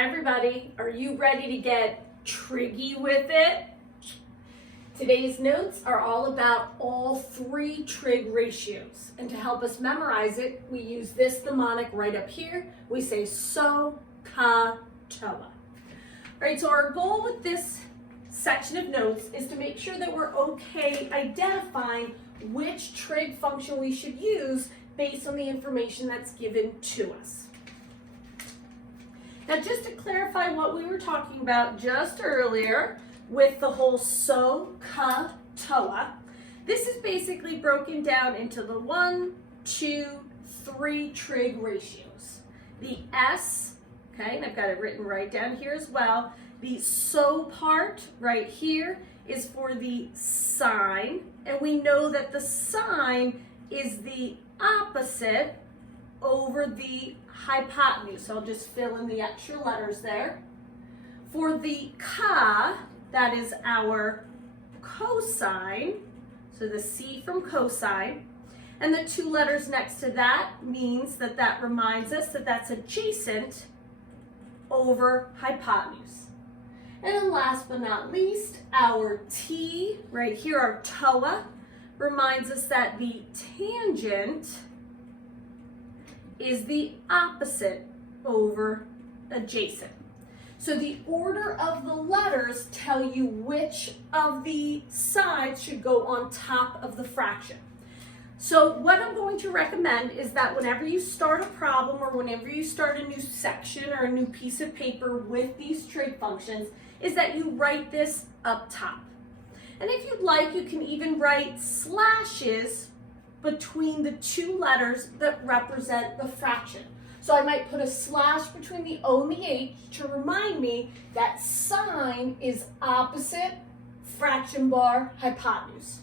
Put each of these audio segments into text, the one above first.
Hi everybody, are you ready to get triggy with it? Today's notes are all about all three trig ratios. And to help us memorize it, we use this mnemonic right up here. We say Sohcahtoa. Right, so our goal with this section of notes is to make sure that we're okay identifying which trig function we should use based on the information that's given to us. Now, just to clarify what we were talking about just earlier with the whole Sohcahtoa, this is basically broken down into the 1, 2, 3 trig ratios. The S, okay, and I've got it written right down here as well. The so part right here is for the sine, and we know that the sine is the opposite over the hypotenuse. So I'll just fill in the extra letters there. For the ka, that is our cosine, so the C from cosine, and the 2 letters next to that means that that reminds us that that's adjacent over hypotenuse. And then last but not least, our T, right here, our toa, reminds us that the tangent is the opposite over adjacent. So the order of the letters tell you which of the sides should go on top of the fraction. So what I'm going to recommend is that whenever you start a problem or whenever you start a new section or a new piece of paper with these trig functions, is that you write this up top. And if you'd like, you can even write slashes between the 2 letters that represent the fraction. So I might put a slash between the O and the H to remind me that sine is opposite fraction bar hypotenuse.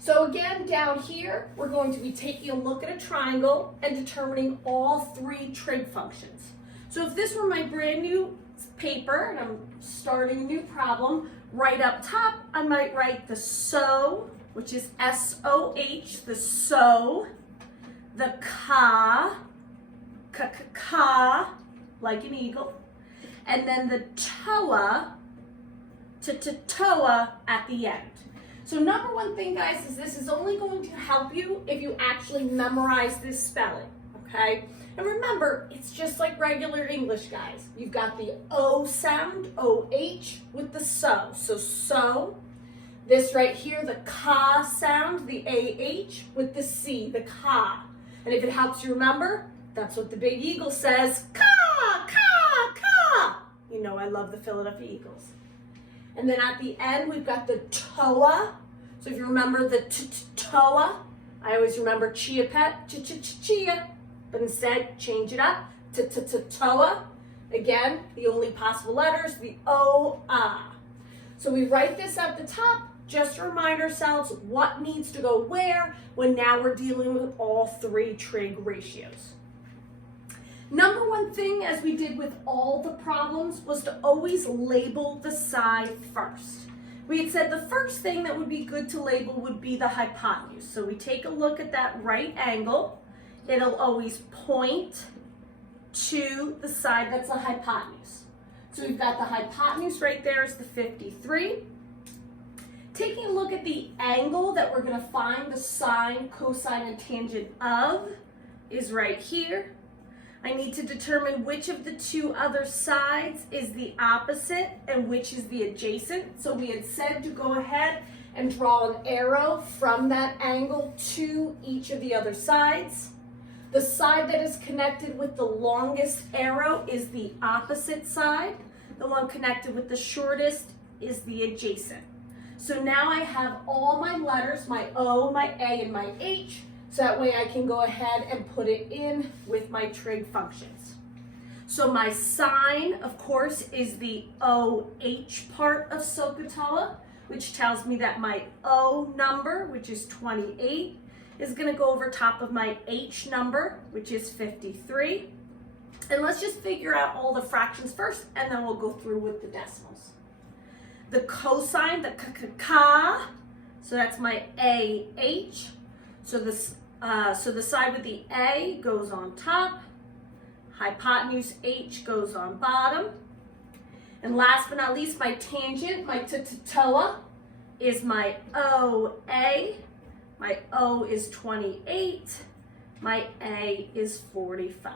So again, down here, we're going to be taking a look at a triangle and determining all 3 trig functions. So if this were my brand new paper and I'm starting a new problem, right up top, I might write the so, which is S-O-H, the so, the ka, like an eagle, and then the toa, toa at the end. So number one thing, guys, is this is only going to help you if you actually memorize this spelling, okay? And remember, it's just like regular English, guys. You've got the O sound, O-H, with the so. So, this right here, the ka sound, the A-H, with the C, the ka. And if it helps you remember, that's what the big eagle says, ka, ka, ka. You know I love the Philadelphia Eagles. And then at the end, we've got the toa. So if you remember the toa, I always remember chia pet, chia. But instead, change it up to toa. Again, the only possible letters, the O, A. So we write this at the top just to remind ourselves what needs to go where when now we're dealing with all 3 trig ratios. Number one thing, as we did with all the problems, was to always label the side first. We had said the first thing that would be good to label would be the hypotenuse. So we take a look at that right angle. It'll always point to the side that's a hypotenuse. So we've got the hypotenuse right there is the 53. Taking a look at the angle that we're going to find the sine, cosine, and tangent of is right here. I need to determine which of the 2 other sides is the opposite and which is the adjacent. So we had said to go ahead and draw an arrow from that angle to each of the other sides. The side that is connected with the longest arrow is the opposite side. The one connected with the shortest is the adjacent. So now I have all my letters, my O, my A, and my H, so that way I can go ahead and put it in with my trig functions. So my sine, of course, is the OH part of Sohcahtoa, which tells me that my O number, which is 28, is going to go over top of my H number, which is 53. And let's just figure out all the fractions first, and then we'll go through with the decimals. The cosine, the ka, so that's my AH. So the side with the A goes on top, hypotenuse H goes on bottom. And last but not least, my tangent, my Sohcahtoa, is my OA. My O is 28. My A is 45.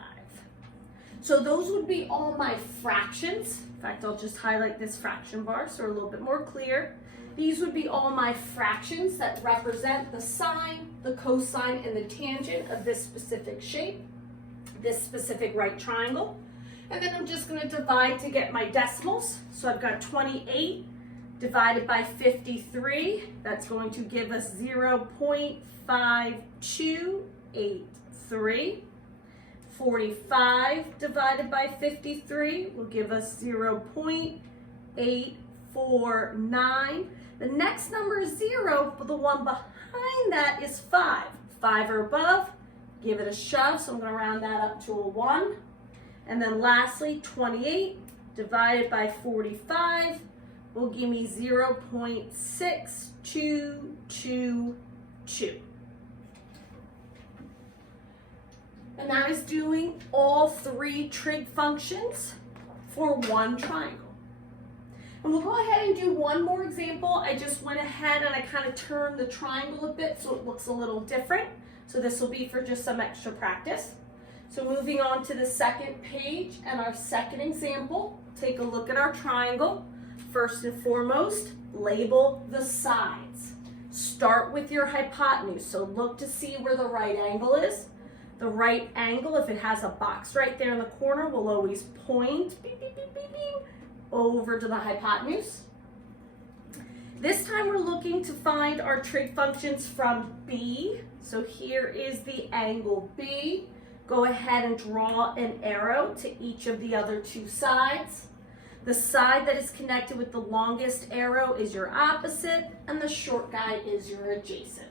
So those would be all my fractions. In fact, I'll just highlight this fraction bar so we're a little bit more clear. These would be all my fractions that represent the sine, the cosine, and the tangent of this specific shape, this specific right triangle. And then I'm just going to divide to get my decimals. So I've got 28 divided by 53. That's going to give us 0.5283. 45 divided by 53 will give us 0.849. The next number is 0, but the one behind that is 5. 5 or above, give it a shove, so I'm going to round that up to a 1. And then lastly, 28 divided by 45 will give me 0.6222. And that is doing all 3 trig functions for one triangle. And we'll go ahead and do one more example. I just went ahead and I kind of turned the triangle a bit so it looks a little different. So this will be for just some extra practice. So moving on to the second page and our second example, take a look at our triangle. First and foremost, label the sides. Start with your hypotenuse. So look to see where the right angle is. The right angle, if it has a box right there in the corner, will always point beep, beep, beep, beep, beep, over to the hypotenuse. This time we're looking to find our trig functions from B. So here is the angle B. Go ahead and draw an arrow to each of the other 2 sides. The side that is connected with the longest arrow is your opposite, and the short guy is your adjacent.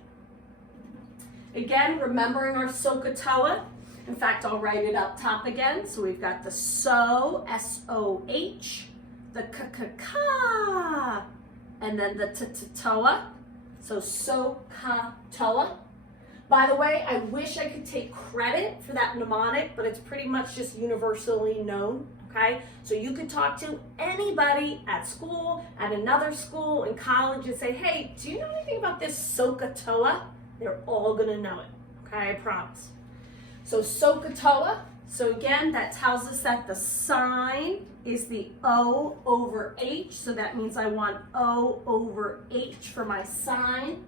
Again, remembering our Sohcahtoa. In fact, I'll write it up top again. So we've got the So, S-O-H, the Ka, and then the Toa. So Sohcahtoa. By the way, I wish I could take credit for that mnemonic, but it's pretty much just universally known, okay? So you could talk to anybody at school, at another school, in college, and say, hey, do you know anything about this Sohcahtoa? They're all gonna know it, okay, I promise. So Sohcahtoa, so again, that tells us that the sine is the O over H, so that means I want O over H for my sine.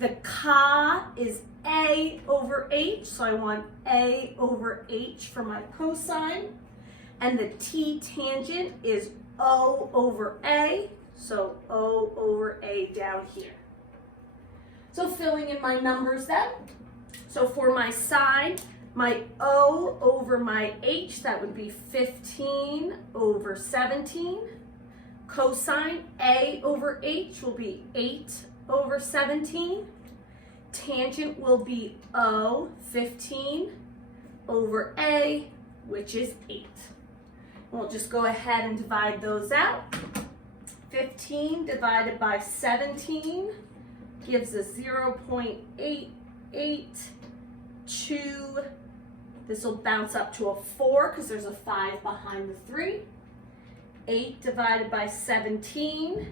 The Ka is A over H, so I want A over H for my cosine. And the T tangent is O over A, so O over A down here. So filling in my numbers then. So for my sine, my O over my H, that would be 15 over 17. Cosine, A over H will be 8 over 17. Tangent will be O, 15 over A, which is 8. We'll just go ahead and divide those out. 15 divided by 17 gives us 0.882. This will bounce up to a 4 because there's a 5 behind the 3. 8 divided by 17,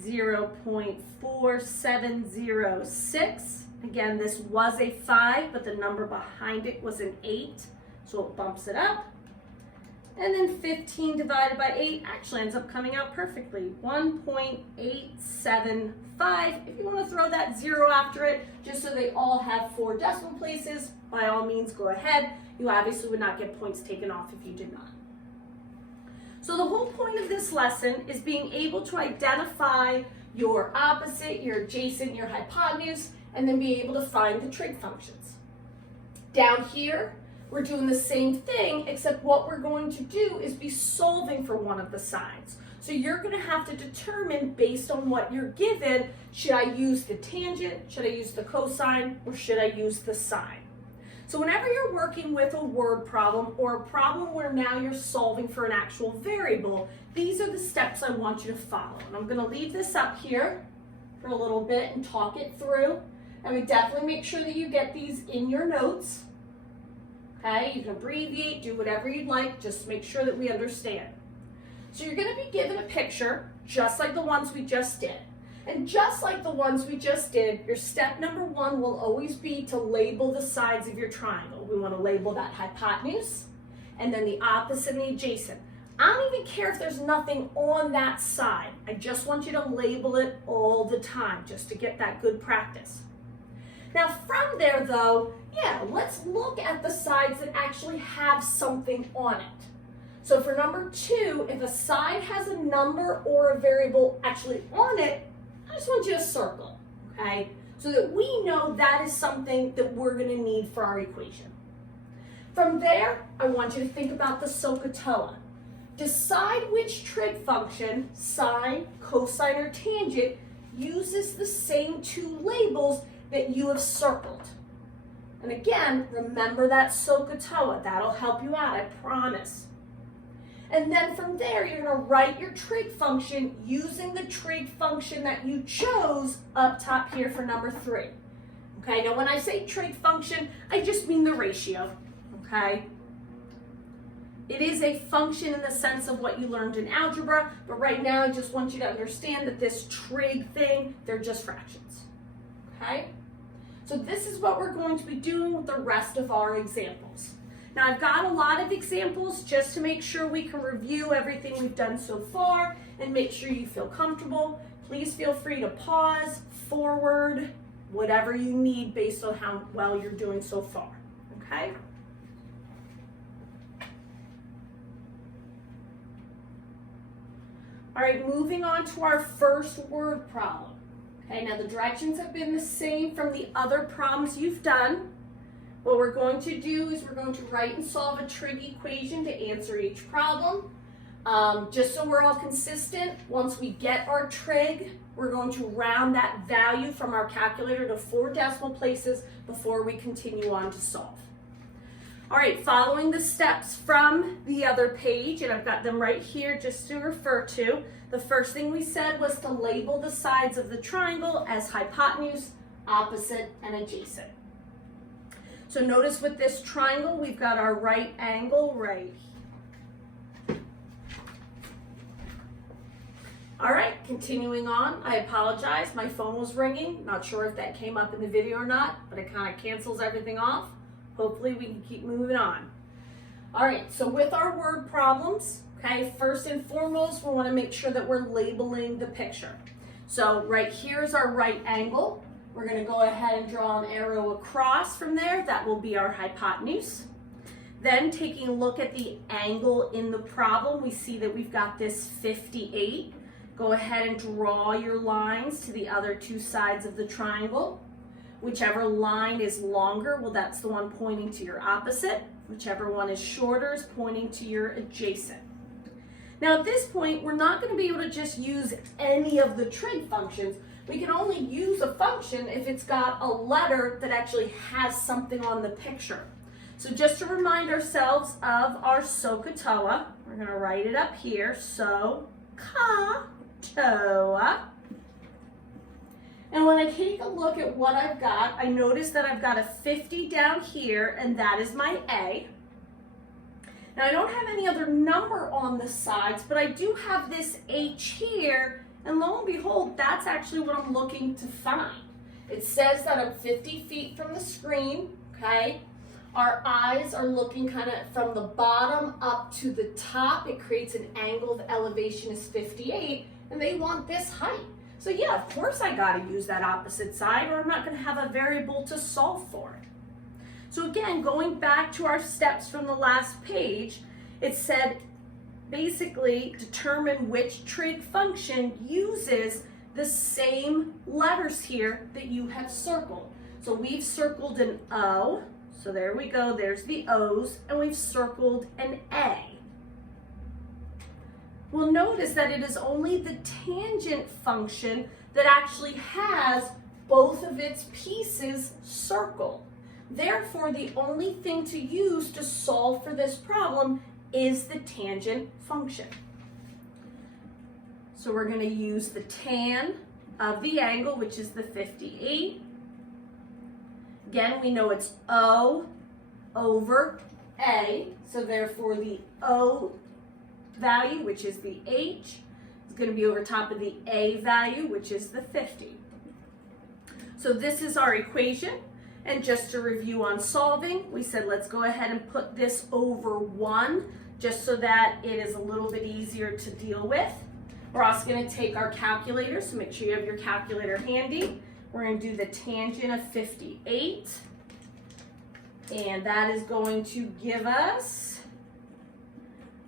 0.4706. Again, this was a 5, but the number behind it was an 8, so it bumps it up. And then 15 divided by 8 actually ends up coming out perfectly, 1.875. If you want to throw that 0 after it, just so they all have 4 decimal places, by all means go ahead. You obviously would not get points taken off if you did not. So the whole point of this lesson is being able to identify your opposite, your adjacent, your hypotenuse, and then be able to find the trig functions. Down here, we're doing the same thing, except what we're going to do is be solving for one of the sides. So you're going to have to determine, based on what you're given, should I use the tangent, should I use the cosine, or should I use the sine? So whenever you're working with a word problem or a problem where now you're solving for an actual variable, these are the steps I want you to follow. And I'm going to leave this up here for a little bit and talk it through. And we definitely make sure that you get these in your notes. Okay, you can abbreviate, do whatever you'd like, just make sure that we understand. So you're going to be given a picture, just like the ones we just did. And just like the ones we just did, your step number 1 will always be to label the sides of your triangle. We want to label that hypotenuse, and then the opposite and the adjacent. I don't even care if there's nothing on that side. I just want you to label it all the time, just to get that good practice. Now from there though, let's look at the sides that actually have something on it. So for number 2, if a side has a number or a variable actually on it, I just want you to circle, okay? So that we know that is something that we're gonna need for our equation. From there, I want you to think about the Sohcahtoa. Decide which trig function, sine, cosine, or tangent, uses the same 2 labels that you have circled. And again, remember that Sohcahtoa. That'll help you out, I promise. And then from there, you're going to write your trig function using the trig function that you chose up top here for number 3. Okay, now when I say trig function, I just mean the ratio, okay? It is a function in the sense of what you learned in algebra, but right now I just want you to understand that this trig thing, they're just fractions, okay? So this is what we're going to be doing with the rest of our examples. Now I've got a lot of examples just to make sure we can review everything we've done so far and make sure you feel comfortable. Please feel free to pause, forward, whatever you need based on how well you're doing so far, okay? All right, moving on to our first word problem. Okay, now the directions have been the same from the other problems you've done. What we're going to do is we're going to write and solve a trig equation to answer each problem. Just so we're all consistent, once we get our trig, we're going to round that value from our calculator to 4 decimal places before we continue on to solve. All right, following the steps from the other page, and I've got them right here just to refer to, the first thing we said was to label the sides of the triangle as hypotenuse, opposite, and adjacent. So notice with this triangle, we've got our right angle right here. All right, continuing on, I apologize, my phone was ringing. Not sure if that came up in the video or not, but it kind of cancels everything off. Hopefully we can keep moving on. All right, so with our word problems, okay, first and foremost, we want to make sure that we're labeling the picture. So right here is our right angle. We're going to go ahead and draw an arrow across from there. That will be our hypotenuse. Then taking a look at the angle in the problem, we see that we've got this 58. Go ahead and draw your lines to the other 2 sides of the triangle. Whichever line is longer, well, that's the one pointing to your opposite. Whichever one is shorter is pointing to your adjacent. Now at this point, we're not going to be able to just use any of the trig functions. We can only use a function if it's got a letter that actually has something on the picture. So just to remind ourselves of our Sohcahtoa, we're going to write it up here, Sohcahtoa. And when I take a look at what I've got, I notice that I've got a 50 down here, and that is my A. Now I don't have any other number on the sides, but I do have this H here, and lo and behold, that's actually what I'm looking to find. It says that I'm 50 feet from the screen, okay? Our eyes are looking kind of from the bottom up to the top. It creates an angle of elevation is 58, and they want this height. So yeah, of course I gotta use that opposite side, or I'm not gonna have a variable to solve for it. So again, going back to our steps from the last page, it said basically determine which trig function uses the same letters here that you have circled. So we've circled an O, so there we go, there's the O's, and we've circled an A. We'll notice that it is only the tangent function that actually has both of its pieces circled. Therefore, the only thing to use to solve for this problem is the tangent function. So we're going to use the tan of the angle, which is the 58. Again, we know it's O over A. So therefore the O value, which is the H, is going to be over top of the A value, which is the 50. So this is our equation. And just to review on solving, we said let's go ahead and put this over 1 just so that it is a little bit easier to deal with. We're also going to take our calculator, so make sure you have your calculator handy. We're going to do the tangent of 58, and that is going to give us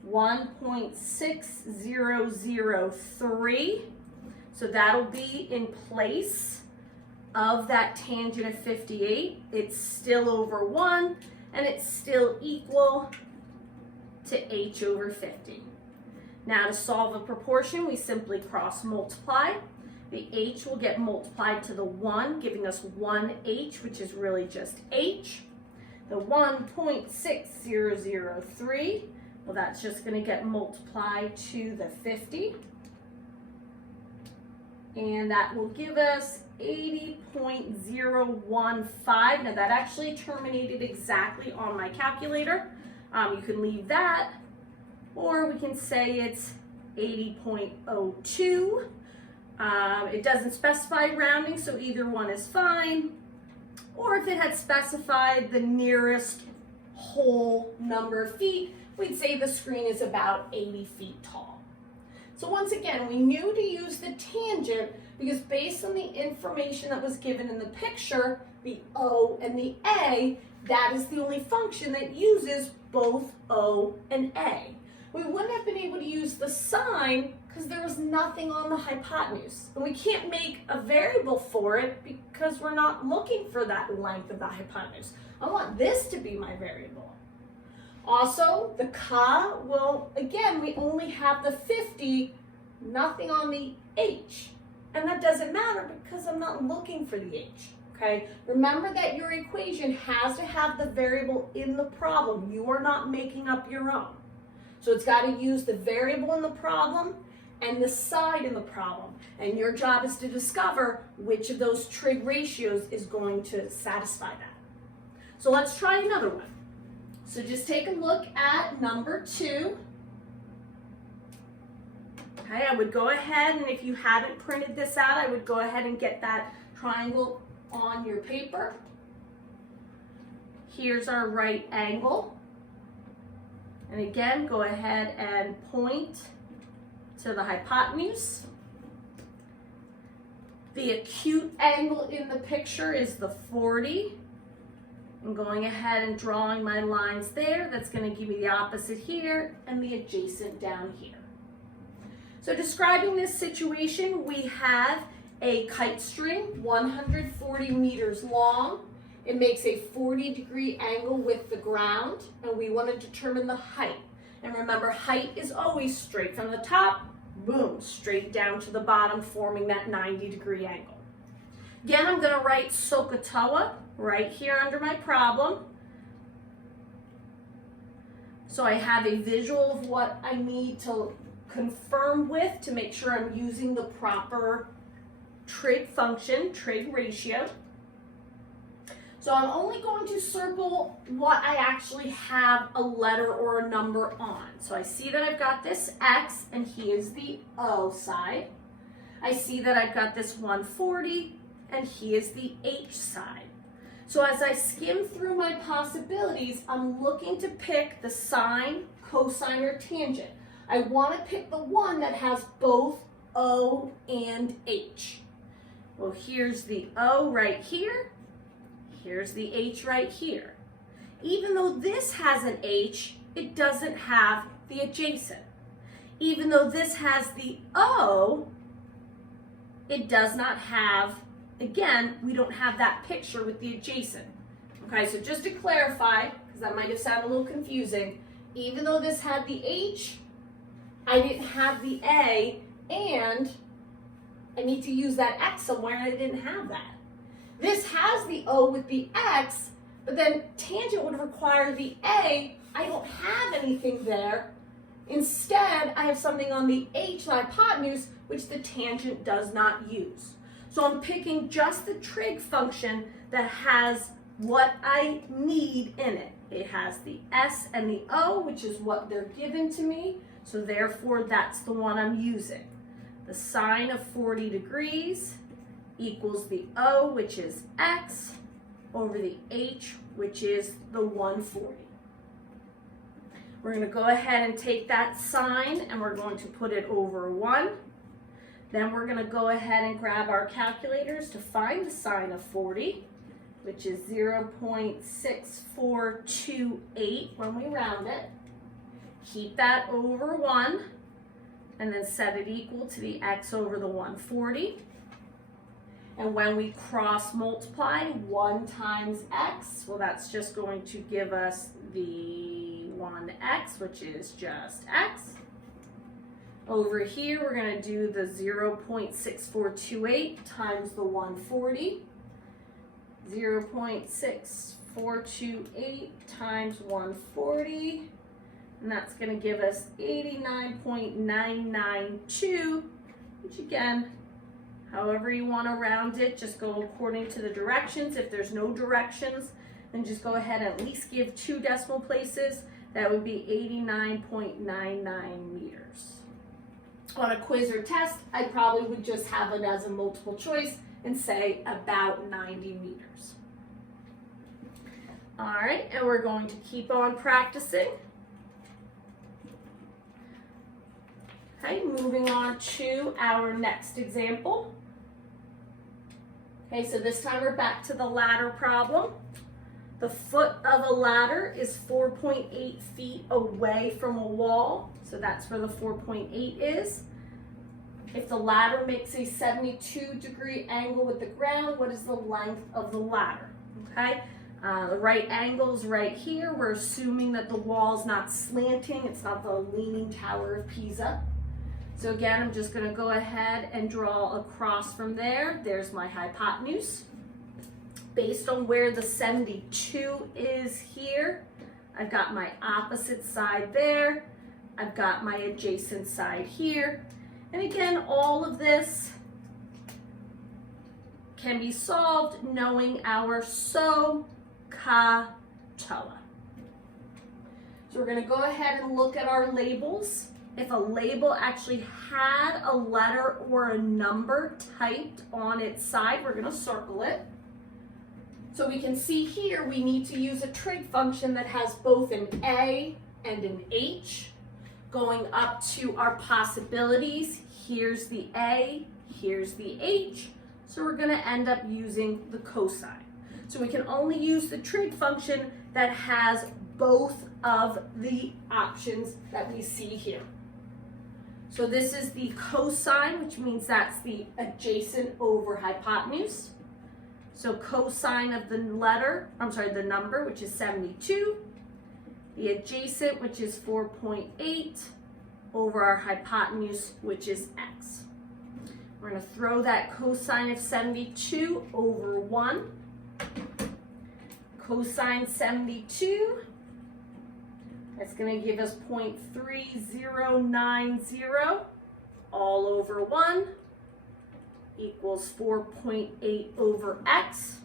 1.6003. So that'll be in place of that tangent of 58. It's still over 1, and it's still equal to h over 50. Now to solve a proportion, we simply cross multiply. The h will get multiplied to the 1, giving us 1h, which is really just h. The 1.6003, well, that's just going to get multiplied to the 50. And that will give us 80.015. Now that actually terminated exactly on my calculator. You can leave that, or we can say it's 80.02. It doesn't specify rounding, so either one is fine. Or if it had specified the nearest whole number of feet, we'd say the screen is about 80 feet tall. So once again, we knew to use the tangent because based on the information that was given in the picture, the O and the A, that is the only function that uses both O and A. We wouldn't have been able to use the sine because there was nothing on the hypotenuse. And we can't make a variable for it because we're not looking for that length of the hypotenuse. I want this to be my variable. Also, the ka, well, again, we only have the 50, nothing on the h. And that doesn't matter because I'm not looking for the h. Okay, remember that your equation has to have the variable in the problem. You are not making up your own. So it's got to use the variable in the problem and the side in the problem. And your job is to discover which of those trig ratios is going to satisfy that. So let's try another one. So just take a look at number 2. Okay, I would go ahead, and if you haven't printed this out, I would go ahead and get that triangle on your paper. Here's our right angle. And again, go ahead and point to the hypotenuse. The acute angle in the picture is the 40. I'm going ahead and drawing my lines there. That's going to give me the opposite here and the adjacent down here. So describing this situation, we have a kite string, 140 meters long. It makes a 40-degree angle with the ground, and we want to determine the height. And remember, height is always straight from the top, boom, straight down to the bottom, forming that 90-degree angle. Again, I'm going to write Sohcahtoa right here under my problem. So I have a visual of what I need to confirm with to make sure I'm using the proper trig function, trig ratio. So I'm only going to circle what I actually have a letter or a number on. So I see that I've got this X, and here's the O side. I see that I've got this 140, and here's the H side. So as I skim through my possibilities, I'm looking to pick the sine, cosine, or tangent. I want to pick the one that has both O and H. Well, here's the O right here. Here's the H right here. Even though this has an H, it doesn't have the adjacent. Even though this has the O, it does not have, again, we don't have that picture with the adjacent. Okay, so just to clarify, because that might have sounded a little confusing, even though this had the H, I didn't have the A, and I need to use that X somewhere, and I didn't have that. This has the O with the X, but then tangent would require the A. I don't have anything there. Instead, I have something on the H, the hypotenuse, which the tangent does not use. So I'm picking just the trig function that has what I need in it. It has the S and the O, which is what they're given to me. So therefore, that's the one I'm using. The sine of 40 degrees equals the O, which is X, over the H, which is the 140. We're going to go ahead and take that sine and we're going to put it over 1. Then we're going to go ahead and grab our calculators to find the sine of 40, which is 0.6428 when we round it. Keep that over 1 and then set it equal to the X over the 140. And when we cross multiply 1 times X, well, that's just going to give us the 1X, which is just X. Over here, we're going to do the 0.6428 times the 140. 0.6428 times 140. And that's going to give us 89.992, which again, however you want to round it, just go according to the directions. If there's no directions, then just go ahead and at least give 2 decimal places. That would be 89.99 meters. On a quiz or test, I probably would just have it as a multiple choice and say about 90 meters. All right, and we're going to keep on practicing. Okay, moving on to our next example. Okay, so this time we're back to the ladder problem. The foot of a ladder is 4.8 feet away from a wall, so that's where the 4.8 is. If the ladder makes a 72-degree angle with the ground, what is the length of the ladder? Okay, the right angle is right here. We're assuming that the wall is not slanting. It's not the Leaning Tower of Pisa. So again, I'm just going to go ahead and draw across from there. There's my hypotenuse. Based on where the 72 is here, I've got my opposite side there. I've got my adjacent side here. And again, all of this can be solved knowing our Sohcahtoa. So we're going to go ahead and look at our labels. If a label actually had a letter or a number typed on its side, we're going to circle it. So we can see here we need to use a trig function that has both an A and an H. Going up to our possibilities, here's the A, here's the H. So we're going to end up using the cosine. So we can only use the trig function that has both of the options that we see here. So this is the cosine, which means that's the adjacent over hypotenuse. So cosine of the the number, which is 72. The adjacent, which is 4.8, over our hypotenuse, which is X. We're going to throw that cosine of 72 over 1. Cosine 72. That's going to give us 0.3090 all over 1 equals 4.8 over X.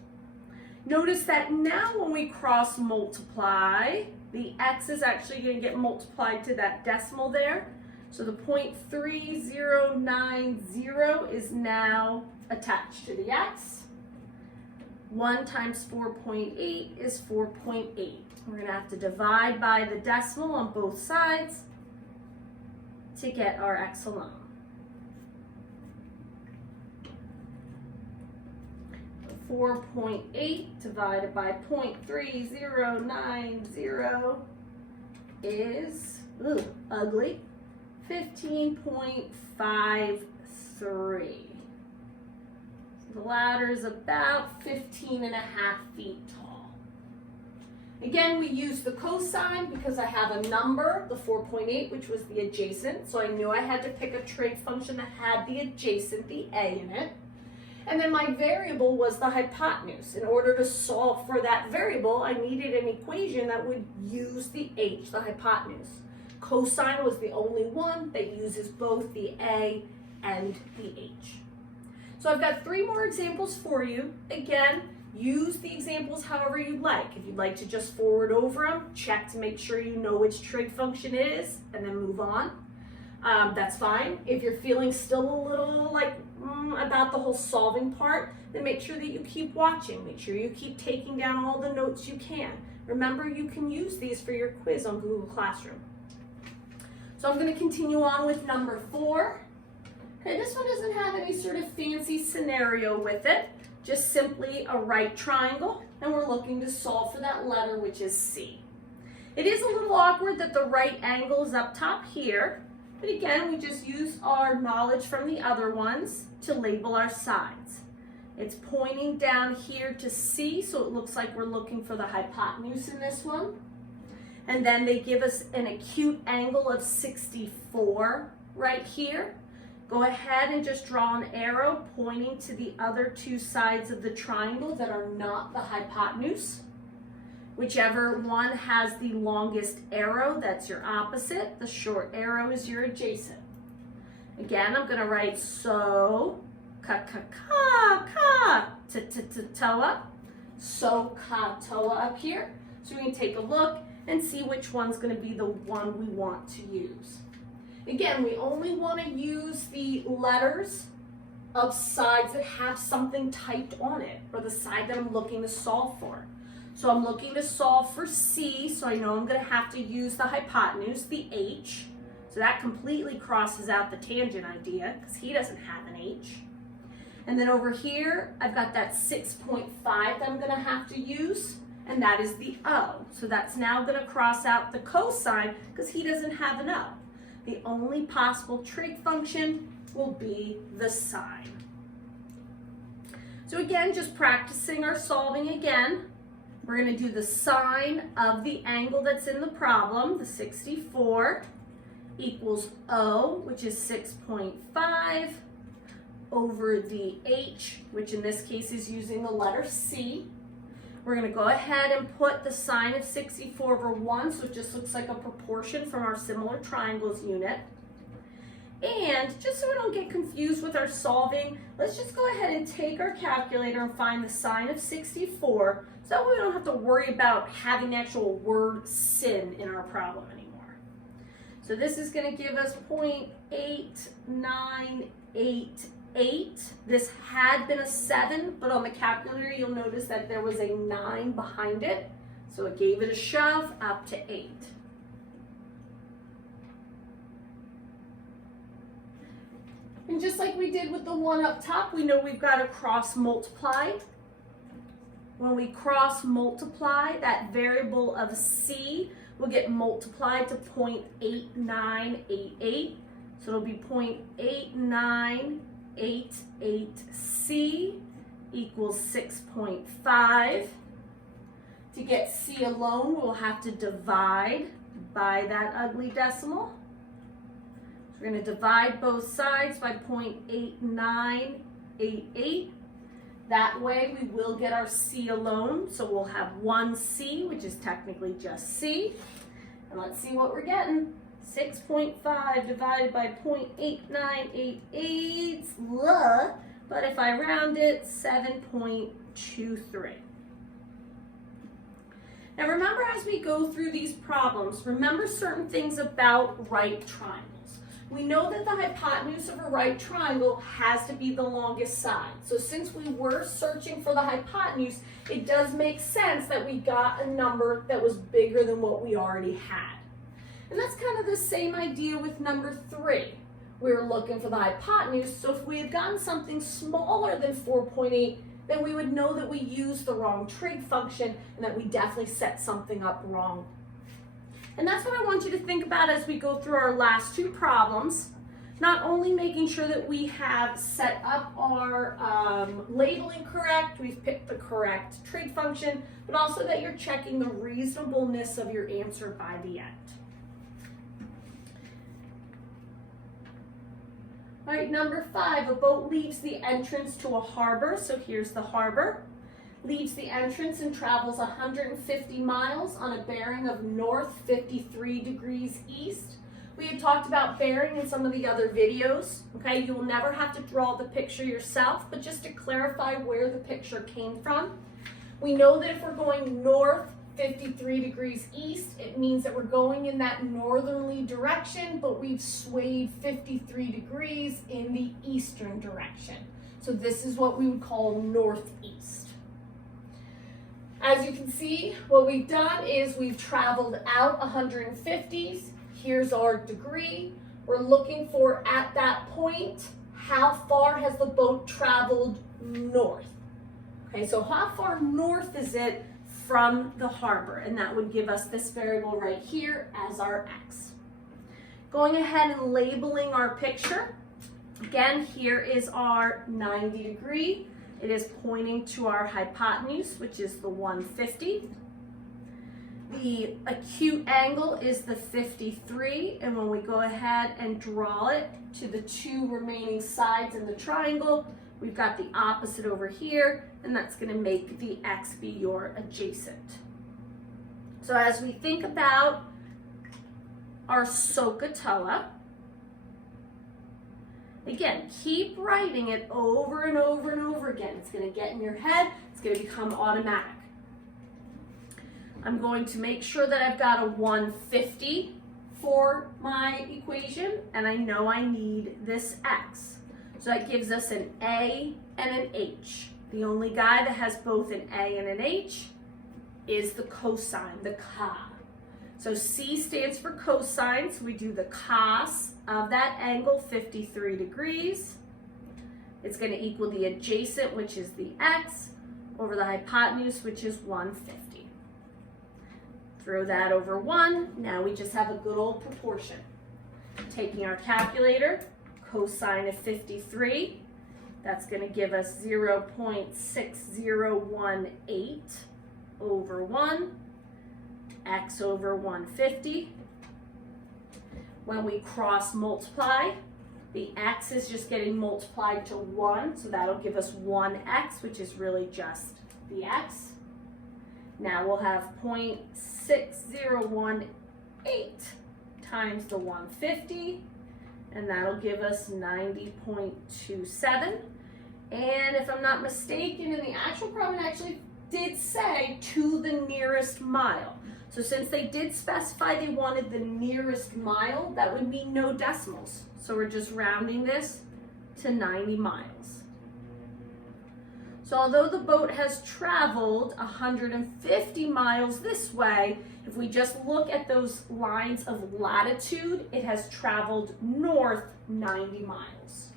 Notice that now when we cross multiply, the X is actually going to get multiplied to that decimal there. So the 0.3090 is now attached to the X. 1 times 4.8 is 4.8. We're going to have to divide by the decimal on both sides to get our X alone. 4.8 divided by 0.3090 is, ugly, 15.53. The ladder is about 15.5 feet tall. Again, we use the cosine because I have a number, the 4.8, which was the adjacent. So I knew I had to pick a trig function that had the adjacent, the A in it. And then my variable was the hypotenuse. In order to solve for that variable, I needed an equation that would use the H, the hypotenuse. Cosine was the only one that uses both the A and the H. So I've got 3 more examples for you. Again, Use the examples however you'd like. If you'd like to just forward over them, check to make sure you know which trig function it is, and then move on. That's fine. If you're feeling still a little like about the whole solving part, then make sure that you keep watching. Make sure you keep taking down all the notes you can. Remember, you can use these for your quiz on Google Classroom. So I'm going to continue on with number 4. Okay, this one doesn't have any sort of fancy scenario with it. Just simply a right triangle, and we're looking to solve for that letter, which is C. It is a little awkward that the right angle is up top here, but again, we just use our knowledge from the other ones to label our sides. It's pointing down here to C, so it looks like we're looking for the hypotenuse in this one. And then they give us an acute angle of 64 right here. Go ahead and just draw an arrow pointing to the other 2 sides of the triangle that are not the hypotenuse. Whichever one has the longest arrow, that's your opposite. The short arrow is your adjacent. Again, I'm going to write Sohcahtoa, Sohcahtoa up here. So we can take a look and see which one's going to be the one we want to use. Again, we only want to use the letters of sides that have something typed on it, or the side that I'm looking to solve for. So I'm looking to solve for C, so I know I'm going to have to use the hypotenuse, the H. So that completely crosses out the tangent idea, because he doesn't have an H. And then over here, I've got that 6.5 that I'm going to have to use, and that is the O. So that's now going to cross out the cosine, because he doesn't have an O. The only possible trig function will be the sine. So again, just practicing our solving again. We're going to do the sine of the angle that's in the problem, the 64, equals O, which is 6.5, over the H, which in this case is using the letter C. We're going to go ahead and put the sine of 64 over 1, so it just looks like a proportion from our similar triangles unit. And just so we don't get confused with our solving, let's just go ahead and take our calculator and find the sine of 64, so that way we don't have to worry about having the actual word sin in our problem anymore. So this is going to give us 0.8988. This had been a 7, but on the calculator you'll notice that there was a 9 behind it, so it gave it a shove up to 8. And just like we did with the one up top, we know we've got to cross multiply. When we cross multiply, that variable of C will get multiplied to 0.8988, so it'll be 0.8988C equals 6.5. To get C alone, we'll have to divide by that ugly decimal. So we're going to divide both sides by 0.8988. That way we will get our C alone, so we'll have 1C, which is technically just C. And let's see what we're getting. 6.5 divided by 0.8988, but if I round it, 7.23. Now remember, as we go through these problems, remember certain things about right triangles. We know that the hypotenuse of a right triangle has to be the longest side. So since we were searching for the hypotenuse, it does make sense that we got a number that was bigger than what we already had. And that's kind of the same idea with number 3. We were looking for the hypotenuse, so if we had gotten something smaller than 4.8, then we would know that we used the wrong trig function and that we definitely set something up wrong. And that's what I want you to think about as we go through our last 2 problems. Not only making sure that we have set up our labeling correct, we've picked the correct trig function, but also that you're checking the reasonableness of your answer by the end. All right, number 5, a boat leaves the entrance to a harbor. So here's the harbor. Leaves the entrance and travels 150 miles on a bearing of north 53 degrees east. We had talked about bearing in some of the other videos. Okay, you will never have to draw the picture yourself, but just to clarify where the picture came from. We know that if we're going north 53 degrees east, it means that we're going in that northerly direction, but we've swayed 53 degrees in the eastern direction. So this is what we would call northeast. As you can see, what we've done is we've traveled out 150s. Here's our degree. We're looking for, at that point, how far has the boat traveled north? Okay, so how far north is it from the harbor? And that would give us this variable right here as our x. Going ahead and labeling our picture. Again, here is our 90 degree. It is pointing to our hypotenuse, which is the 150. The acute angle is the 53, and when we go ahead and draw it to the two remaining sides in the triangle, we've got the opposite over here, and that's going to make the x be your adjacent. So as we think about our Sohcahtoa, again, keep writing it over and over and over again. It's going to get in your head. It's going to become automatic. I'm going to make sure that I've got a 150 for my equation, and I know I need this x. So that gives us an A and an H. The only guy that has both an A and an H is the cosine, the ca. So C stands for cosine, so we do the cos of that angle, 53 degrees. It's going to equal the adjacent, which is the x, over the hypotenuse, which is 150. Throw that over 1. Now we just have a good old proportion. Taking our calculator, cosine of 53, that's going to give us 0.6018 over 1, x over 150. When we cross multiply, the x is just getting multiplied to 1, so that'll give us 1x, which is really just the x. Now we'll have 0.6018 times the 150, and that'll give us 90.27. And if I'm not mistaken, in the actual problem, it actually did say to the nearest mile. So since they did specify they wanted the nearest mile, that would mean no decimals. So we're just rounding this to 90 miles. So although the boat has traveled 150 miles this way, if we just look at those lines of latitude, it has traveled north 90 miles.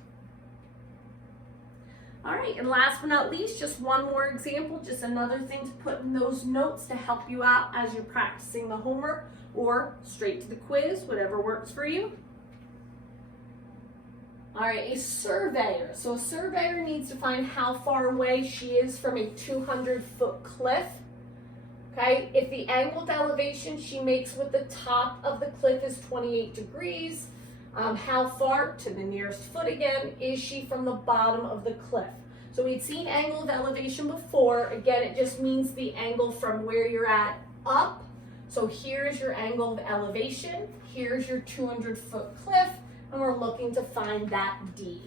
All right, and last but not least, just one more example, just another thing to put in those notes to help you out as you're practicing the homework or straight to the quiz, whatever works for you. All right, a surveyor. So a surveyor needs to find how far away she is from a 200-foot cliff. Okay, if the angled elevation she makes with the top of the cliff is 28 degrees, how far, to the nearest foot again, is she from the bottom of the cliff? So we'd seen angle of elevation before. Again, it just means the angle from where you're at up. So here's your angle of elevation. Here's your 200-foot cliff. And we're looking to find that D.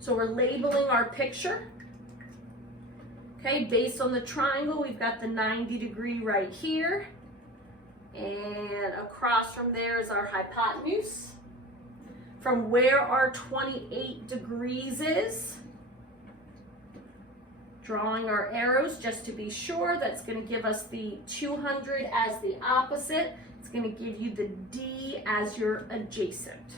So we're labeling our picture. Okay, based on the triangle, we've got the 90 degree right here. And across from there is our hypotenuse. From where our 28 degrees is, drawing our arrows just to be sure, that's going to give us the 200 as the opposite. It's going to give you the D as your adjacent.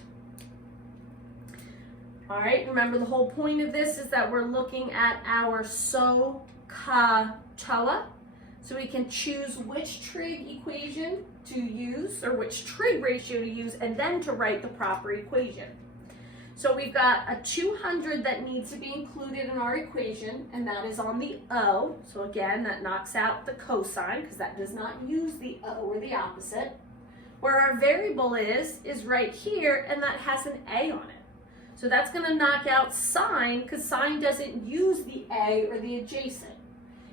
All right, remember the whole point of this is that we're looking at our Sohcahtoa. So we can choose which trig equation to use, or which trig ratio to use, and then to write the proper equation. So we've got a 200 that needs to be included in our equation, and that is on the O. So again, that knocks out the cosine, because that does not use the O or the opposite. Where our variable is right here, and that has an A on it. So that's going to knock out sine, because sine doesn't use the A or the adjacent.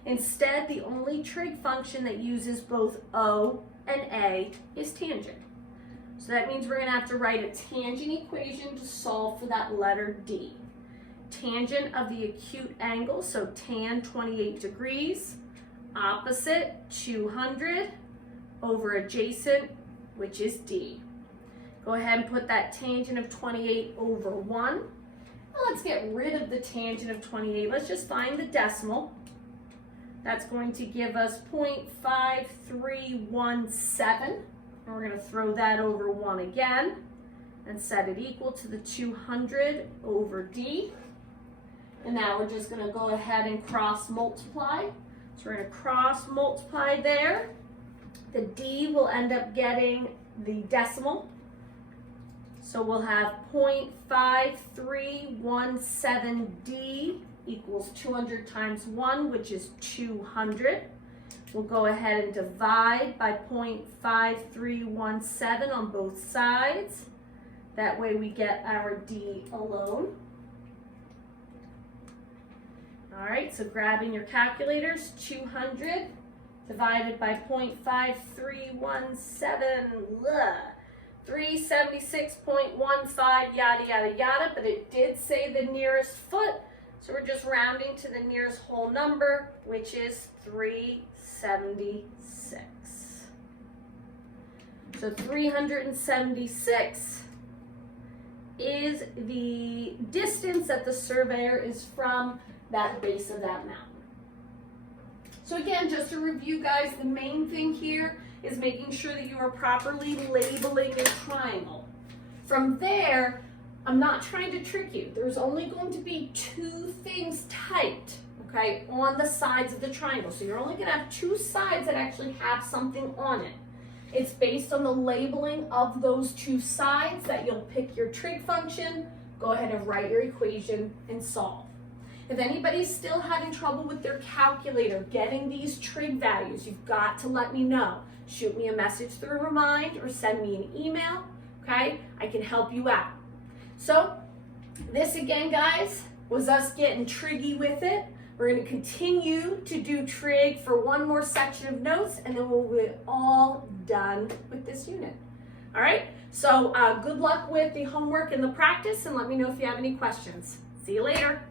Instead, the only trig function that uses both O and A is tangent. So that means we're going to have to write a tangent equation to solve for that letter D. tangent of the acute angle, so tan 28 degrees, opposite 200 over adjacent, which is D. Go ahead and put that tangent of 28 over 1. Now let's get rid of the tangent of 28. Let's just find the decimal. That's going to give us 0.5317. And we're going to throw that over 1 again and set it equal to the 200 over D. And now we're just going to go ahead and cross multiply. So we're going to cross multiply there. The D will end up getting the decimal. So we'll have 0.5317D equals 200 times 1, which is 200. We'll go ahead and divide by 0.5317 on both sides. That way we get our D alone. All right, so grabbing your calculators, 200 divided by 0.5317, 376.15, yada, yada, yada, but it did say the nearest foot, so we're just rounding to the nearest whole number, which is 376. So 376 is the distance that the surveyor is from that base of that mountain. So again, just to review, guys, the main thing here is making sure that you are properly labeling your triangle. From there, I'm not trying to trick you. There's only going to be 2 things typed, okay, on the sides of the triangle. So you're only going to have 2 sides that actually have something on it. It's based on the labeling of those 2 sides that you'll pick your trig function, go ahead and write your equation and solve. If anybody's still having trouble with their calculator getting these trig values, you've got to let me know. Shoot me a message through Remind or send me an email, okay? I can help you out. So this again, guys, was us getting triggy with it. We're going to continue to do trig for one more section of notes, and then we'll be all done with this unit. All right, so good luck with the homework and the practice, and let me know if you have any questions. See you later.